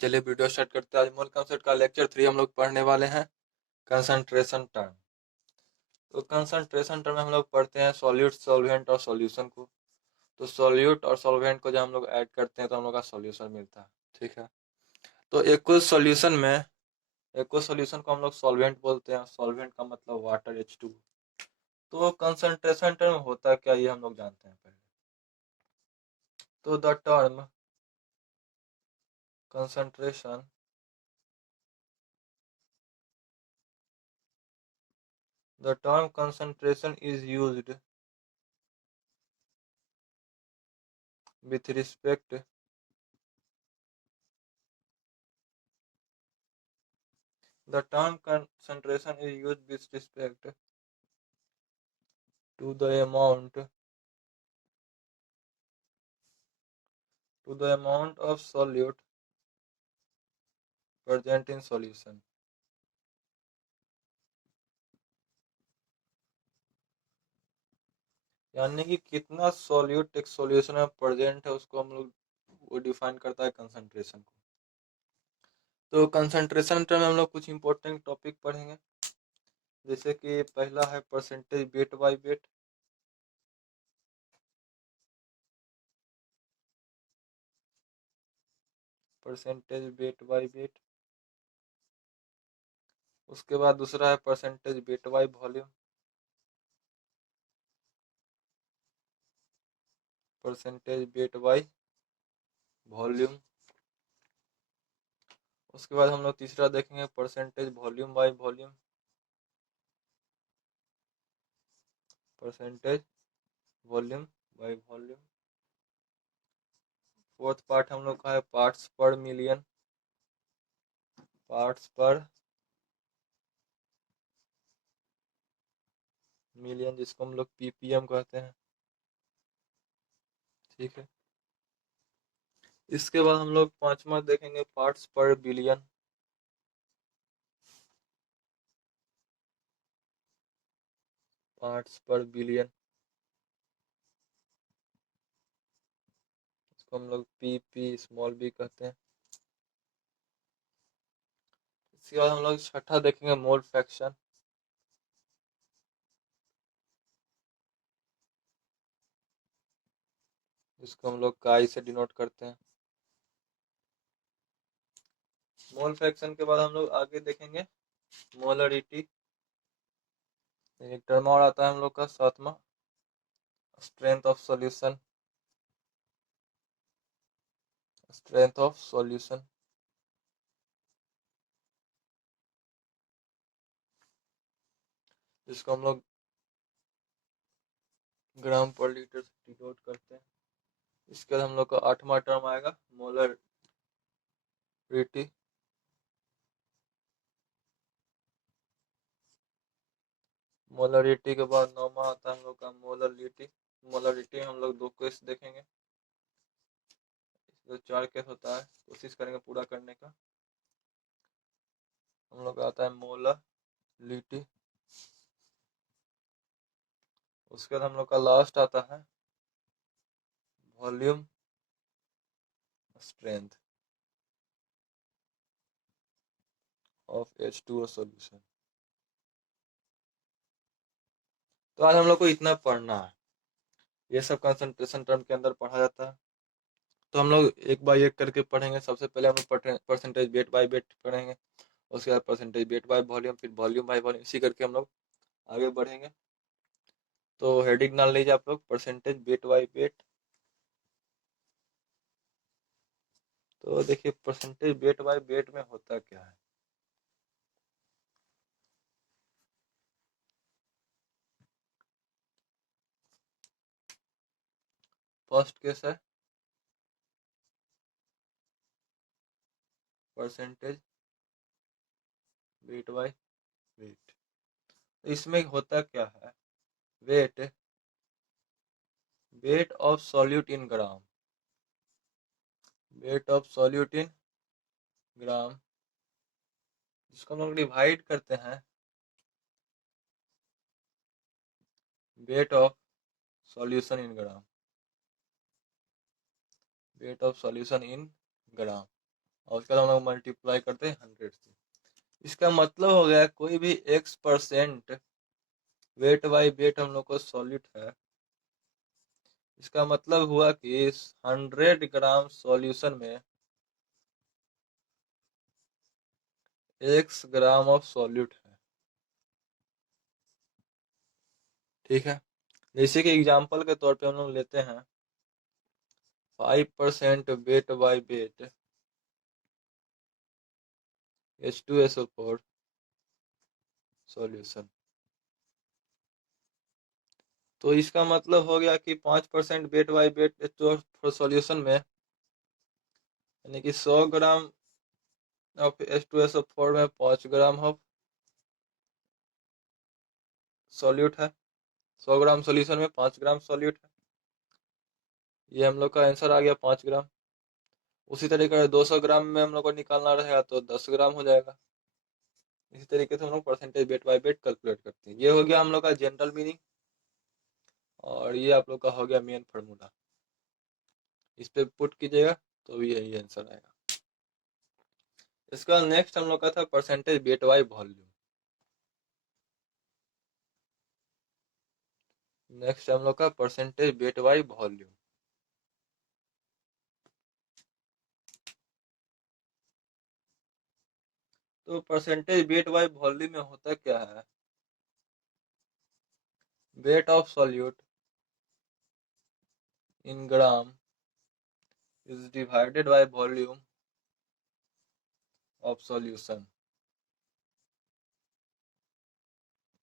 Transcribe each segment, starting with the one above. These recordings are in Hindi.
चलिए वीडियो स्टार्ट करते हैं। आज मूल कंसेप्ट का लेक्चर 3 हम लोग पढ़ने वाले हैं, कंसंट्रेशन टर्म। तो कंसंट्रेशन टर्म में हम लोग पढ़ते हैं सॉल्यूट, सॉल्वेंट और सॉल्यूशन को। तो सॉल्यूट और सॉल्वेंट को जब हम लोग ऐड करते हैं तो हम लोग का सॉल्यूशन मिलता है। ठीक है, तो एक को सॉल्यूशन को हम लोग सॉल्वेंट बोलते हैं। सॉल्वेंट का मतलब वाटर, H2। तो कंसंट्रेशन टर्म होता क्या, ये हम लोग जानते हैं पहले। तो the term concentration is used with respect the term concentration is used with respect to the amount of solute present in solution। यानी कि कितना सॉल्यूट एक सॉल्यूशन में प्रेजेंट है, उसको हम लोग वो डिफाइन करता है कंसंट्रेशन को। तो कंसंट्रेशन टर्म में हम लोग कुछ इंपॉर्टेंट टॉपिक पढ़ेंगे, जैसे कि पहला है percentage weight by wait. Percentage weight by wait. उसके बाद दूसरा है percentage weight by volume. Percentage weight by volume. उसके बाद हम लोग तीसरा देखेंगे percentage volume by volume. Percentage volume by volume. Fourth part हम लोग का है पार्ट्स पर मिलियन। पार्ट्स पर मिलियन, जिसको हम लोग ppm कहते हैं। ठीक है, इसके बाद हम लोग पांचवा देखेंगे पार्ट्स पर बिलियन। पार्ट्स पर बिलियन, इसको हम लोग pp स्मॉल b कहते हैं। इसके बाद हम लोग छठा देखेंगे मोल फ्रैक्शन। जिसको हम लोग काई से डिनोट करते हैं। मोल फ्रैक्शन के बाद हम लोग आगे देखेंगे मोलरिटी। एक टर्म और आता है हम लोग का सातवां, strength of solution. Strength of solution, जिसको हम लोग ग्राम पर लीटर से डिनोट करते हैं। इसके बाद हम लोग का आठवां टर्म आएगा मोलरिटी। मोलरिटी के बाद नौवां आता है हम लोग का मोलरिटी। मोलरिटी हम लोग 2 केस देखेंगे, जो 4 केस होता है, कोशिश करेंगे पूरा करने का। हम लोग का आता है मोलरिटी। उसके बाद हम लोग का लास्ट आता है volume strength of H2O solution. तो आज हम लोग को इतना पढ़ना है, ये सब कंसंट्रेशन टर्म के अंदर पढ़ा जाता है। तो हम लोग एक बाय एक करके पढ़ेंगे। सबसे पहले हम लोग परसेंटेज वेट बाय वेट पढ़ेंगे, उसके बाद परसेंटेज वेट बाय वॉल्यूम, फिर वॉल्यूम बाय वॉल्यूम, इसी करके हम लोग आगे बढ़ेंगे। तो हेडिंग डाल लीजिए आप लोग, परसेंटेज वेट बाय वेट। तो देखिए परसेंटेज वेट बाय वेट में होता क्या है। फर्स्ट केस है परसेंटेज वेट बाय वेट। इसमें होता क्या है, weight weight of solute in gram. Weight of solute in gram, जिसको हम लोग डिवाइड करते हैं weight of solution in gram. Weight of solution in gram. और उसके बाद हम लोग मल्टीप्लाई करते हैं 100 से। इसका मतलब हो गया कोई भी x% वेट बाई वेट हम लोग को सॉल्यूट है, इसका मतलब हुआ कि 100 ग्राम सॉल्यूशन में x ग्राम ऑफ सॉल्यूट है। ठीक है, जैसे कि एग्जांपल के तौर पे हम लोग लेते हैं 5% weight by wait H2SO4 solution. तो इसका मतलब हो गया कि 5% weight by wait H2SO4 solution में, यानी कि 100 ग्राम ऑफ H2SO4 में 5 ग्राम ऑफ सॉल्यूट है। 100 ग्राम सॉल्यूशन में 5 ग्राम सॉल्यूट है। ये हम लोग का आंसर आ गया 5 ग्राम। उसी तरीके से 200 ग्राम में हम लोग को निकालना रहेगा तो 10 ग्राम हो जाएगा। इसी तरीके से हम लोग percentage weight by weight calculate करते हैं। ये हो गया हम लोग का जनरल मीनिंग, और ये आप लोग का हो गया मेन फार्मूला। इस पे पुट कीजिएगा तो भी यही आंसर आएगा। इसके बाद नेक्स्ट हम लोग का था percentage weight by volume. Next हम लोग का परसेंटेज वेट बाई वॉल्यूम। तो परसेंटेज वेट बाई वॉल्यूम में होता क्या है, wait of solute in gram is divided by volume of solution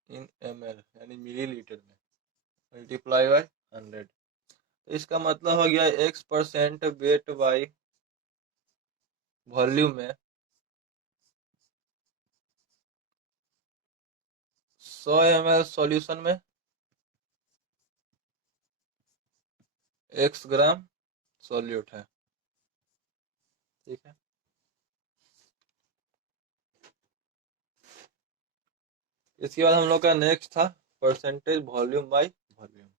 in ml, यानी मिलीलीटर में, मल्टीप्लाई बाय 100। तो इसका मतलब हो गया x% वेट बाई वॉल्यूम में 100 ml सॉल्यूशन में x ग्राम सॉल्यूट है। ठीक है, इसके बाद हम लोग का नेक्स्ट था percentage volume by volume.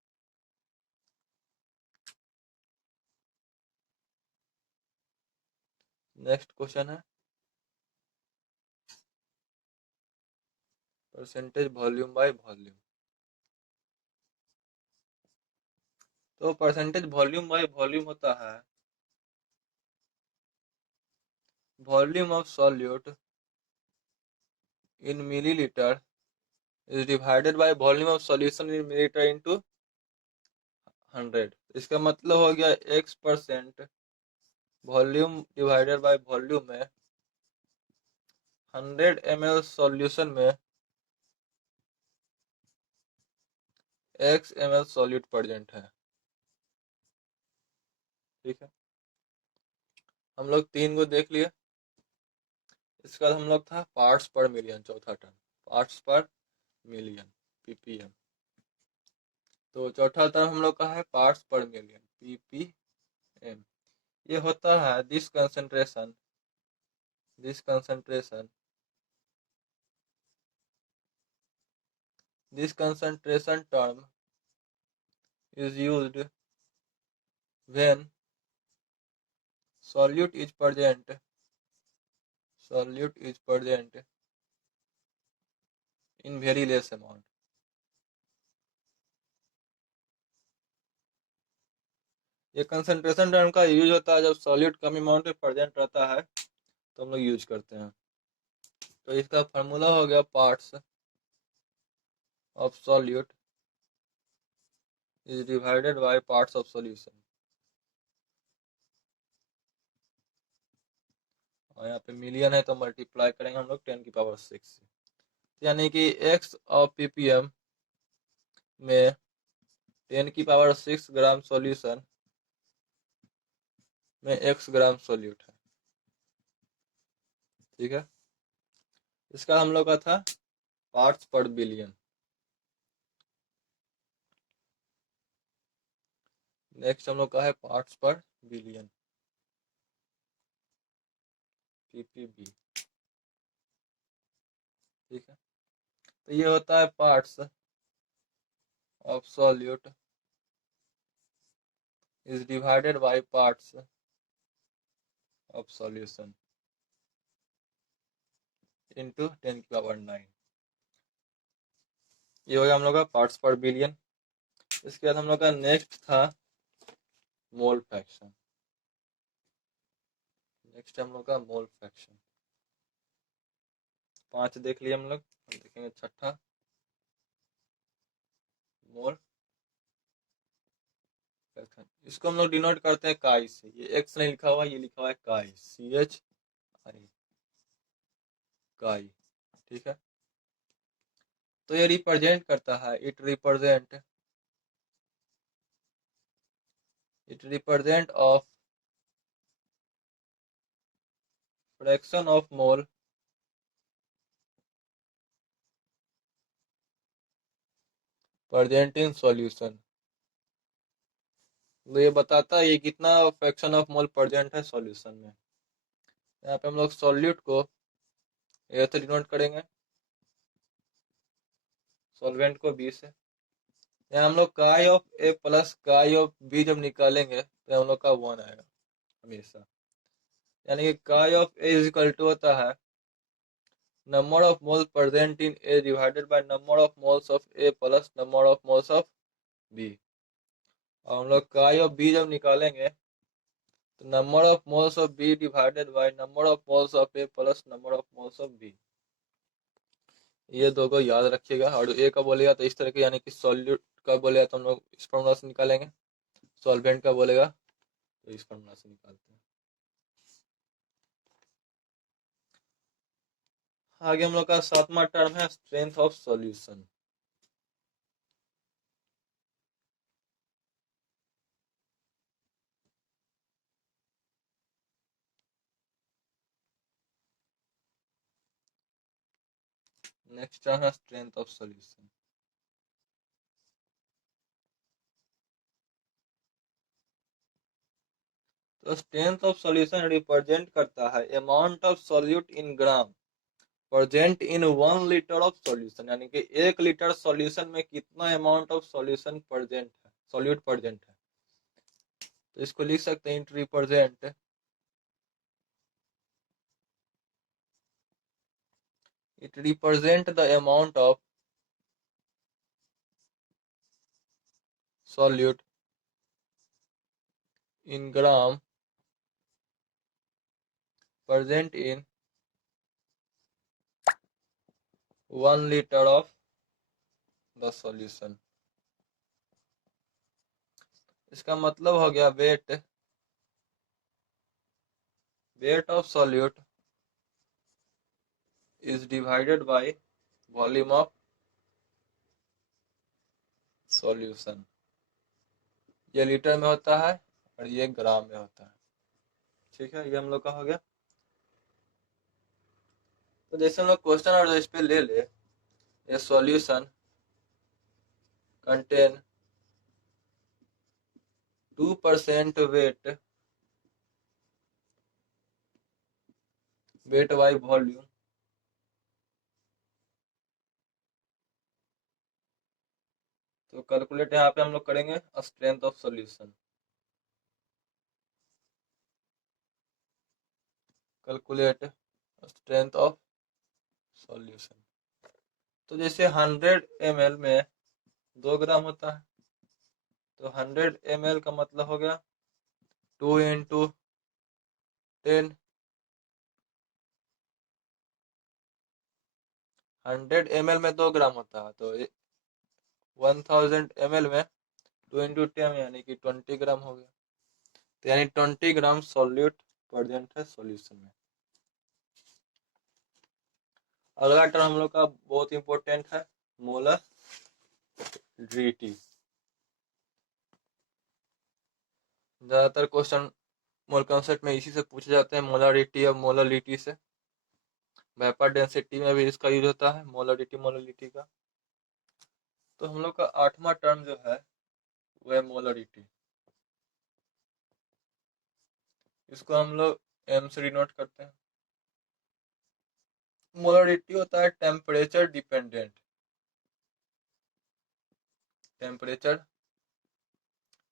Next question है परसेंटेज वॉल्यूम बाई वॉल्यूम। तो परसेंटेज वॉल्यूम बाई वॉल्यूम होता है volume of solute in millilitre is divided by volume of solution in milliliter into 100। इसका मतलब हो गया x% volume divided by volume में 100 ml सॉल्यूशन में x ml सॉल्यूट प्रेजेंट है। ठीक है, हम लोग 3 को देख लिए। इसके बाद हम लोग था पार्ट्स पर मिलियन, चौथा टर्म पार्ट्स पर मिलियन ppm। तो चौथा टर्म हम लोग का है पार्ट्स पर मिलियन ppm। ये होता है this concentration this concentration term is used when solute is present in very less amount। ये कंसंट्रेशन टर्म का यूज होता है जब सॉल्यूट कम अमाउंट में प्रेजेंट रहता है तो हम लोग यूज करते हैं। तो इसका फार्मूला हो गया parts of solute is divided by parts of solution. और यहाँ पे मिलियन है तो मल्टीप्लाई करेंगे हम लोग 10⁶ से, यानी कि x ऑफ ppm में 10⁶ ग्राम सॉल्यूशन में x ग्राम सॉल्यूट है। ठीक है, इसका हम लोग का था पार्ट्स पर बिलियन। नेक्स्ट हम लोग का है पार्ट्स पर बिलियन ppb। ठीक है, तो ये होता है parts of solute is divided by parts of solution. Into 10⁹ ये हो गया हम लोग का पार्ट्स पर बिलियन। इसके बाद हम लोग का नेक्स्ट था मोल फ्रैक्शन। नेक्स्ट हम लोग का मोल फ्रैक्शन 5 देख लिए हम लोग। हम देखेंगे छठा मोल फ्रैक्शन। इसको हम लोग डिनोट करते हैं काई से। ये एक्स नहीं लिखा हुआ, ये लिखा हुआ है काई, CHI, काई। ठीक है, तो ये रिप्रेजेंट करता है, it represent of fraction of mole present in solution. तो ये बताता है ये कितना फ्रैक्शन ऑफ मोल प्रेजेंट है सॉल्यूशन में। यहाँ पे हम लोग सॉल्यूट को ए से डिनोट करेंगे, सॉल्वेंट को बी से। यहाँ हम लोग chi of A plus chi of B जब निकालेंगे तो हम लोग का 1 आएगा हमेशा। यानी कि chi of A is equal to होता है number of moles present in A divided by number of moles of A plus number of moles of B. और हम लोग काई ऑफ बी जब निकालेंगे तो number of moles of B divided by number of moles of A plus number of moles of B. ये दो को याद रखिएगा। और ए का बोलेगा तो इस तरह के, यानी कि सॉल्यूट का बोलेगा तो हम लोग इस फॉर्मूला से निकालेंगे, सॉल्वेंट का बोलेगा तो इस फॉर्मूला से निकालते हैं। आगे हम लोग का 7वां टर्म है strength of solution. Next term है स्ट्रेंथ ऑफ सॉल्यूशन। तो स्ट्रेंथ ऑफ सॉल्यूशन रिप्रेजेंट करता है amount of solute in gram present in 1 litre of solution. यानी कि 1 लीटर सॉल्यूशन में कितना अमाउंट ऑफ सॉल्यूशन प्रेजेंट है, सॉल्यूट प्रेजेंट है। तो इसको लिख सकते हैं, it represent the amount of solute in gram present in 1 litre of the solution. इसका मतलब हो गया wait of solute is divided by volume of solution. ये लीटर में होता है और ये ग्राम में होता है। ठीक है, ये हम लोग का हो गया। तो जैसे हम लोग क्वेश्चन और इस पे ले ले, ये solution contain 2% weight by volume. तो कैलकुलेट यहाँ पे हम लोग करेंगे strength of solution. Calculate strength of solution. तो जैसे 100 ml में 2 ग्राम होता है, तो 100 ml का मतलब हो गया 2 इंटू 10। 100 ml में 2 ग्राम होता है, तो 1000 ml में 2 इंटू 10 यानी कि 20 ग्राम हो गया। तो यानी 20 ग्राम सॉल्यूट प्रेजेंट है सॉल्यूशन में। अगला टर्म हम लोग का बहुत इंपॉर्टेंट है मोलरिटी। ज्यादातर क्वेश्चन मोल कॉन्सेप्ट में इसी से पूछे जाते हैं, मोलरिटी और मोलरिटी से। वेपर डेंसिटी में भी इसका यूज होता है, मोलरिटी का। तो हम लोग का 8वां टर्म जो है वो है मोलरिटी। इसको हम लोग एम से डिनोट करते हैं। मोलरिटी होता है टेम्परेचर डिपेंडेंट, टेम्परेचर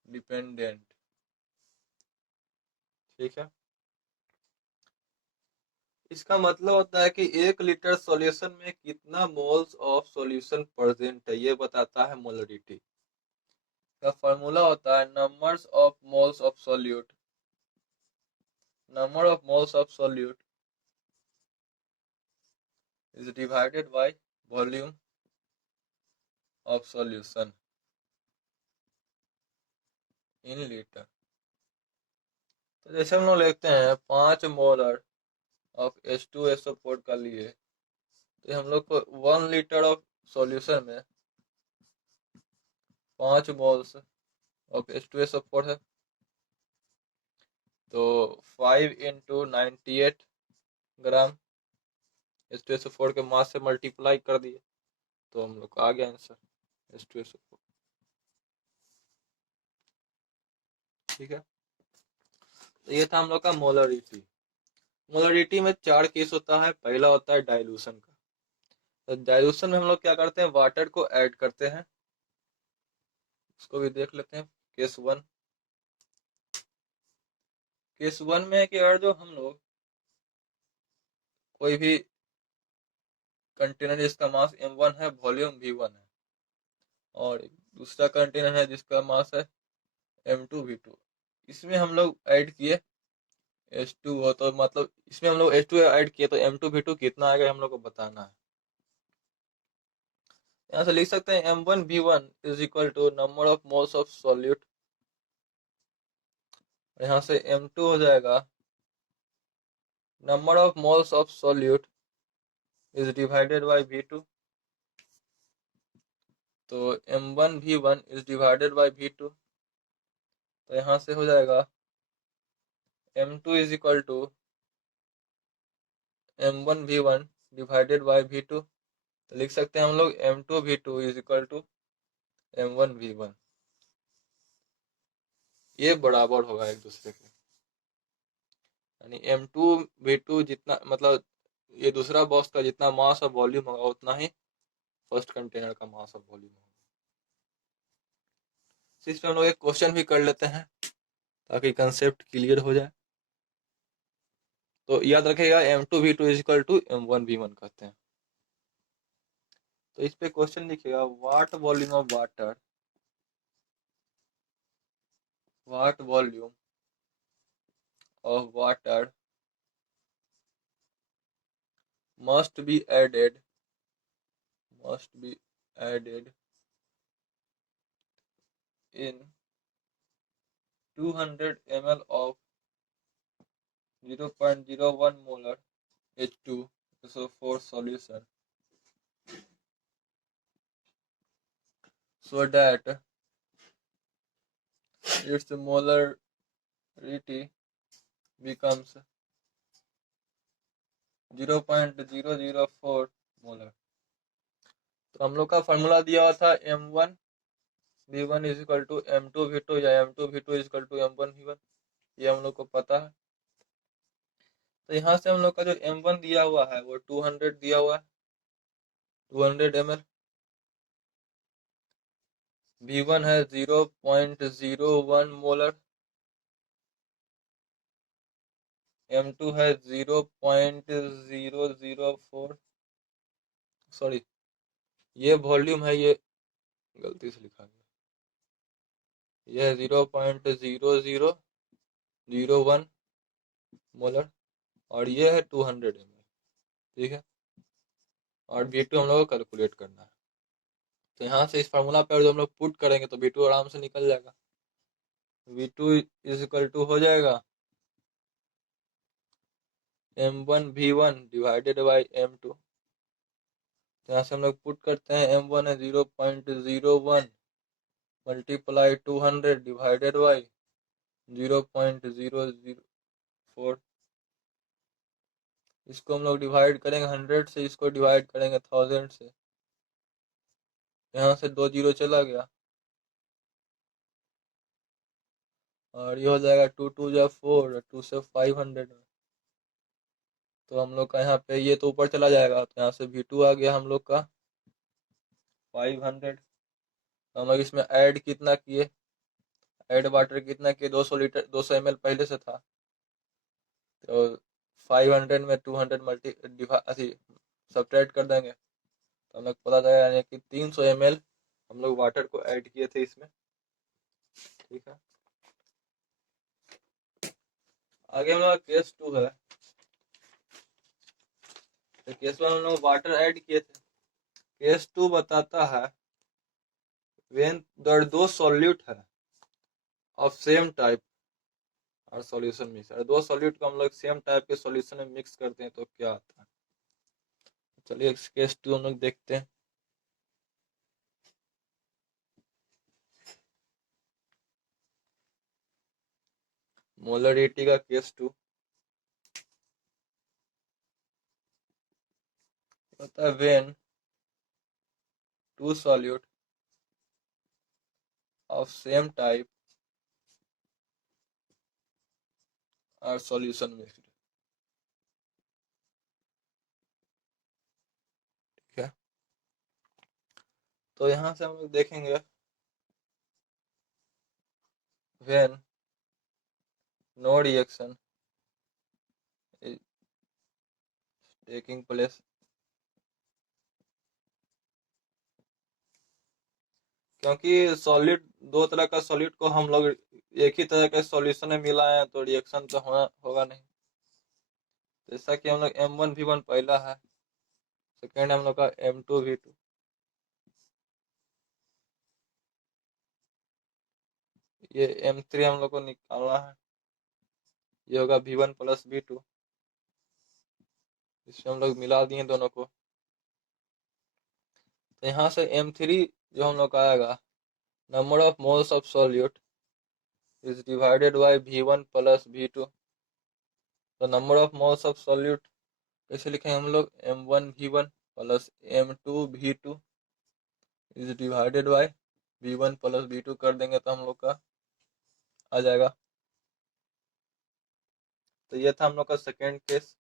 डिपेंडेंट। ठीक है, इसका मतलब होता है कि 1 लीटर सॉल्यूशन में कितना मोल्स ऑफ सॉल्यूशन प्रेजेंट है, ये बताता है मोलरिटी का। फॉर्मूला होता है numbers of moles of solute, number of moles of solute is divided by volume of solution in liter। तो जैसे हम लोग लिखते हैं 5 मोलर ऑफ H2SO4 का लिए, तो हम लोग को 1 लीटर ऑफ सॉल्यूशन में 5 मोल्स ऑफ H2SO4 है, तो 5 इंटू 98 ग्राम H2SO4 के मास से मल्टीप्लाई कर दिए, तो हम लोग को आ गया आंसर H2SO4। ठीक है, तो ये था हम लोग का मोलरिटी। मोलरिटी में 4 केस होता है। पहला होता है डाइल्यूशन का। तो डाइल्यूशन में हम लोग क्या करते हैं, वाटर को ऐड करते हैं। उसको भी देख लेते हैं। केस 1, केस 1 में है कि अगर जो हम लोग कोई भी कंटेनर जिसका मास m1 है, वॉल्यूम v1 है, और दूसरा कंटेनर है जिसका मास है m2 v2, इसमें हम लोग ऐड किए H2 हो, तो मतलब इसमें हम लोग H2 ऐड किए तो m2 v2 कितना आएगा हम लोग को बताना है। यहाँ से लिख सकते हैं m1 v1 is equal to number of moles of solute, यहाँ से m2 हो जाएगा number of moles of solute is divided by v2, तो m1 v1 is divided by v2, तो यहाँ से हो जाएगा m2 is equal to m1 v1 divided by v2, तो लिख सकते हैं हम लोग m2 v2 is equal to m1 v1। ये बराबर होगा एक दूसरे के, यानी m2 v2 जितना, मतलब ये दूसरा बॉक्स का जितना मास और वॉल्यूम होगा उतना ही फर्स्ट कंटेनर का मास और वॉल्यूम होगा। इस पे हम लोग एक क्वेश्चन भी कर लेते हैं ताकि कंसेप्ट क्लियर हो जाए। तो याद रखेगा m2 v2 is equal to m1 v1 कहते हैं। तो इस पे क्वेश्चन लिखिएगा what volume of water, what volume of water must be added in 200 ml of 0.01 molar H2SO4 solution so that its molarity becomes 0.004 molar. तो हम लोग का फॉर्मूला दिया हुआ था m1 v1 is equal to m2 v2 या m2 v2 is equal to m1 v1, ये हम लोग को पता है। तो यहाँ से हम लोग का जो m1 दिया हुआ है वो 200 दिया हुआ है, 200 ml, v1 है 0.01 मोलर, m2 है 0.004, सॉरी ये वॉल्यूम है, ये गलती से लिखा गया, ये है 0.0001 मोलर और ये है 200 ml। ठीक है, और v2 हम लोग को कैलकुलेट करना है। तो यहाँ से इस फार्मूला पर जो हम लोग पुट करेंगे तो v2 आराम से निकल जाएगा। v2 इज इक्वल टू हो जाएगा m1 v1 divided by m2। तो यहाँ से हम लोग पुट करते हैं m1 है 0.01 मल्टीप्लाई 200 डिवाइडेड बाई 0.004। इसको हम लोग डिवाइड करेंगे 100 से, इसको डिवाइड करेंगे 1000 से, यहाँ से 2 जीरो चला गया और ये हो जाएगा 2 2 जा 4, 2 से 500 में। तो हम लोग का यहाँ पे ये तो ऊपर चला जाएगा, तो यहाँ से v2 आ गया हम लोग का 500। तो हम लोग इसमें ऐड कितना किए, ऐड वाटर कितना किए, 200 लीटर 200 ml पहले से था, तो 500 में 200 सब्ट्रैक्ट कर देंगे तो हम लोग पता चलेगा, यानी कि 300 ml हम लोग वाटर को ऐड किए थे इसमें। ठीक है, आगे हम लोग केस 2 है। तो केस 1 हम लोग वाटर ऐड किए थे। केस 2 बताता है when there दो सॉल्यूट है ऑफ सेम टाइप और सॉल्यूशन मिक्स, दो सॉल्यूट को हम लोग सेम टाइप के सॉल्यूशन में मिक्स करते हैं तो क्या आता है। चलिए केस 2 हम लोग देखते हैं। मोलरिटी का केस 2 होता है when two solute of same type are solution mixed। ठीक है, तो यहाँ से हम लोग देखेंगे when no reaction is taking place, क्योंकि सॉलिड दो तरह का सॉलिड को हम लोग एक ही तरह के सॉल्यूशन में मिलाए हैं तो रिएक्शन तो होगा नहीं। जैसा कि हम लोग M1V1 पहला है, सेकेंड हम लोग का M2V2, ये M3 हम लोग को निकालना है, ये होगा V1 प्लस V2। इसमें हम लोग मिला दिए दोनों को, तो यहाँ से M3 जो हम लोग का आएगा, number of moles of solute is divided by V1 plus V2। तो number of moles of solute कैसे लिखेंगे हम लोग, M1V1 plus M2V2 is divided bye V1 plus V2 कर देंगे तो हम लोग का आ जाएगा। तो ये था हम लोग का सेकेंड केस।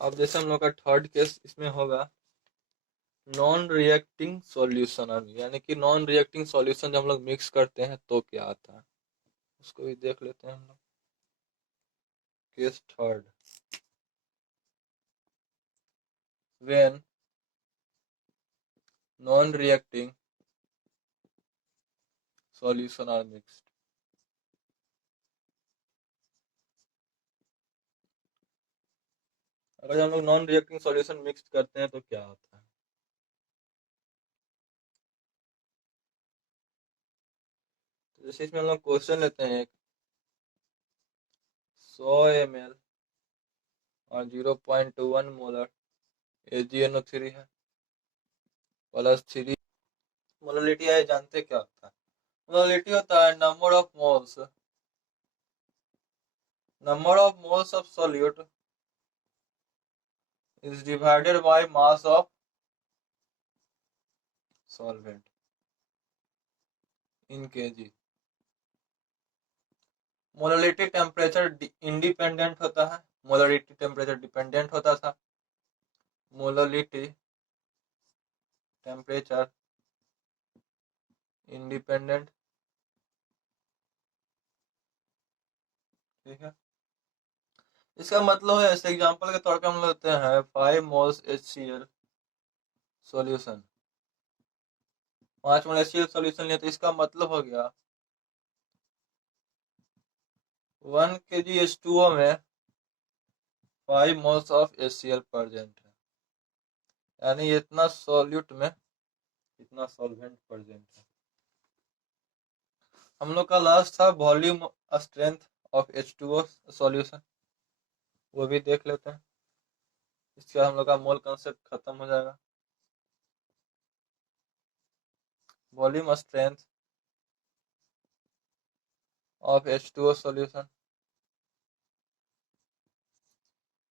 अब जैसे हम लोग का थर्ड केस इसमें होगा नॉन रिएक्टिंग सॉल्यूशन, यानी कि नॉन रिएक्टिंग सॉल्यूशन जब हम लोग मिक्स करते हैं तो क्या आता है, उसको भी देख लेते हैं हम लोग। Case third, when non reacting solution are mixed। अगर हम लोग नॉन रिएक्टिंग सॉल्यूशन मिक्स करते हैं तो क्या होता है। तो जैसे इसमें हम लोग क्वेश्चन लेते हैं, 100 ml और 0.1 मोलर AgNO3 है प्लस 3। मोलरिटी है, जानते क्या होता है। मोलरिटी होता है number of moles of solute is divided by mass of solvent in kg। Molarity temperature independent होता है, मोलरिटी टेम्परेचर डिपेंडेंट होता था। Molarity temperature independent. ठीक है, इसका मतलब है ऐसे एग्जांपल के तौर पे हम लेते हैं 5 मोल्स HCl सॉल्यूशन, 5 मोल HCl सॉल्यूशन लिया, तो इसका मतलब हो गया 1 kg H2O में 5 मोल्स ऑफ HCl प्रेजेंट है, यानी इतना सॉल्यूट में इतना सॉल्वेंट प्रेजेंट है। हम लोग का लास्ट था volume strength of H2O solution, वो भी देख लेते हैं। इसके बाद हम लोग का मोल कंसेप्ट खत्म हो जाएगा। Volume strength of H2O solution,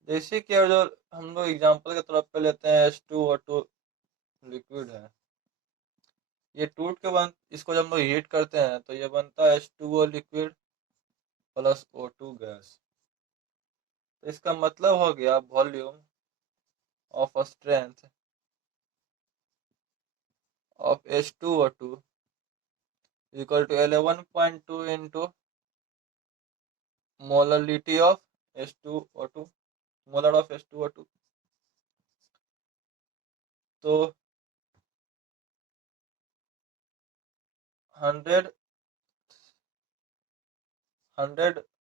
जैसे कि जो हम लोग एग्जांपल के तौर पे लेते हैं H2O2 लिक्विड है, ये टूट के इसको जब हम लोग हीट करते हैं तो ये बनता है H2O liquid plus O2 gas. तो इसका मतलब हो गया volume of strength of H2O2 equal to 11.2 into molarity of H2O2, molar of H2O2। तो 100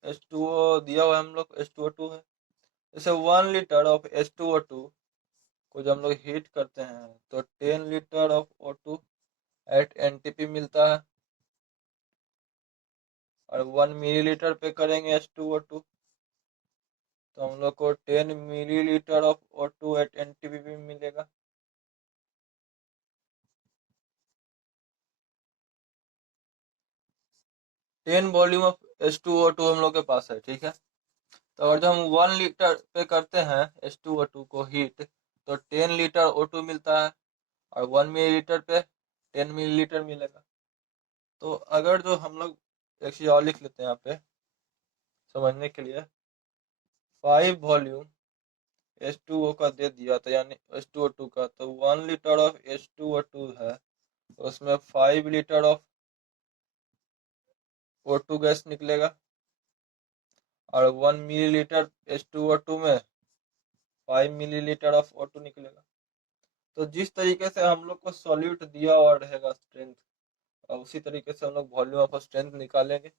H2O दिया हुआ है हम लोग, H2O2 है। जैसे 1 लीटर ऑफ H2O2 को जब हम लोग हीट करते हैं तो 10 litre of O2 at NTP मिलता है, और 1 मिलीलीटर पे करेंगे H2O2 तो हम लोग को 10 millilitre of O2 at NTP भी मिलेगा। टेन वॉल्यूम ऑफ H2O2 हम लोग के पास है, ठीक है। तो अगर जब हम 1 लीटर पे करते हैं H2O2 को हीट तो 10 लीटर O2 मिलता है, और 1 मिलीलीटर पे 10 मिलीलीटर मिलेगा। तो अगर जो हम लोग एक चीज और लिख लेते हैं यहाँ पे समझने के लिए, 5 वॉल्यूम H2O का दे दिया था, यानी H2O2 का, तो 1 लीटर ऑफ H2O2 है, उसमें 5 लीटर ऑफ O2 गैस निकलेगा, और 1 मिलीलीटर H2O2 में 5 मिलीलीटर ऑफ O2 निकलेगा। तो जिस तरीके से हम लोग को सॉल्यूट दिया हुआ रहेगा स्ट्रेंथ, उसी तरीके से हम लोग वॉल्यूम ऑफ स्ट्रेंथ निकालेंगे।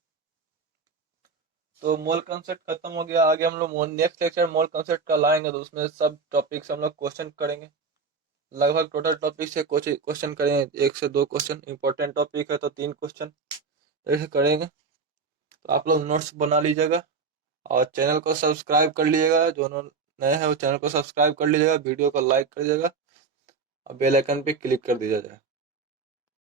तो मोल कंसेप्ट खत्म हो गया। आगे हम लोग नेक्स्ट लेक्चर मोल कंसेप्ट का लाएंगे, तो उसमें सब टॉपिक से हम लोग क्वेश्चन करेंगे। लगभग टोटल टॉपिक से क्वेश्चन करेंगे, 1 से 2 क्वेश्चन। इंपॉर्टेंट टॉपिक है तो 3 क्वेश्चन ऐसे करेंगे। तो आप लोग नोट्स बना लीजिएगा और चैनल को सब्सक्राइब कर लीजिएगा। जो नए हैं वो चैनल को सब्सक्राइब कर लीजिएगा, वीडियो को लाइक कर दीजिएगा और बेल आइकन पे क्लिक कर दीजिएगा।